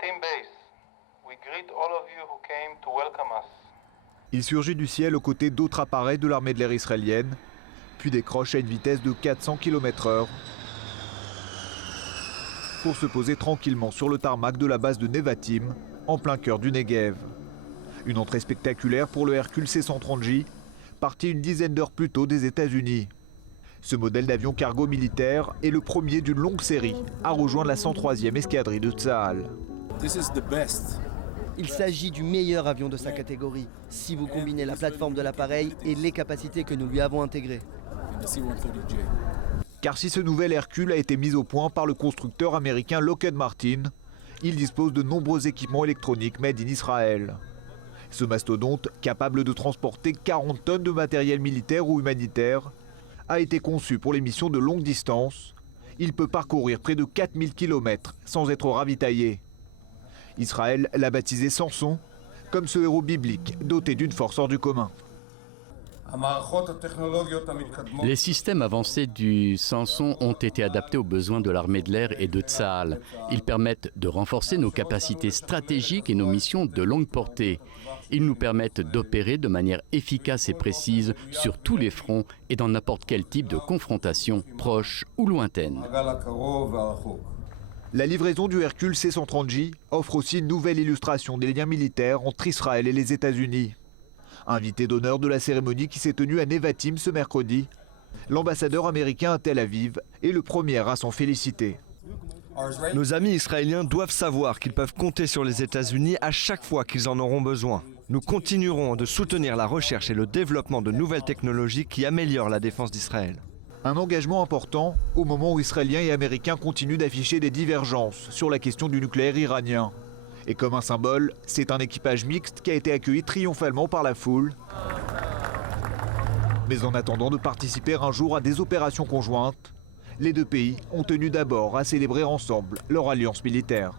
team base, we greet all of you who came to welcome us. Il surgit du ciel aux côtés d'autres appareils de l'armée de l'air israélienne, puis décroche à une vitesse de 400 km/h pour se poser tranquillement sur le tarmac de la base de Nevatim, en plein cœur du Negev. Une entrée spectaculaire pour le Hercule C-130J, parti une dizaine d'heures plus tôt des États-Unis. Ce modèle d'avion cargo militaire est le premier d'une longue série à rejoindre la 103e escadrille de Tsahal. Il s'agit du meilleur avion de sa catégorie, si vous combinez la plateforme de l'appareil et les capacités que nous lui avons intégrées. Car si ce nouvel Hercule a été mis au point par le constructeur américain Lockheed Martin, il dispose de nombreux équipements électroniques made in Israël. Ce mastodonte, capable de transporter 40 tonnes de matériel militaire ou humanitaire, a été conçu pour les missions de longue distance. Il peut parcourir près de 4000 km sans être ravitaillé. Israël l'a baptisé Samson, comme ce héros biblique doté d'une force hors du commun. Les systèmes avancés du Samson ont été adaptés aux besoins de l'armée de l'air et de Tsahal. Ils permettent de renforcer nos capacités stratégiques et nos missions de longue portée. Ils nous permettent d'opérer de manière efficace et précise sur tous les fronts et dans n'importe quel type de confrontation, proche ou lointaine. La livraison du Hercule C-130J offre aussi une nouvelle illustration des liens militaires entre Israël et les États-Unis. Invité d'honneur de la cérémonie qui s'est tenue à Nevatim ce mercredi, l'ambassadeur américain à Tel Aviv est le premier à s'en féliciter. Nos amis israéliens doivent savoir qu'ils peuvent compter sur les États-Unis à chaque fois qu'ils en auront besoin. Nous continuerons de soutenir la recherche et le développement de nouvelles technologies qui améliorent la défense d'Israël. Un engagement important au moment où Israéliens et Américains continuent d'afficher des divergences sur la question du nucléaire iranien. Et comme un symbole, c'est un équipage mixte qui a été accueilli triomphalement par la foule. Mais en attendant de participer un jour à des opérations conjointes, les deux pays ont tenu d'abord à célébrer ensemble leur alliance militaire.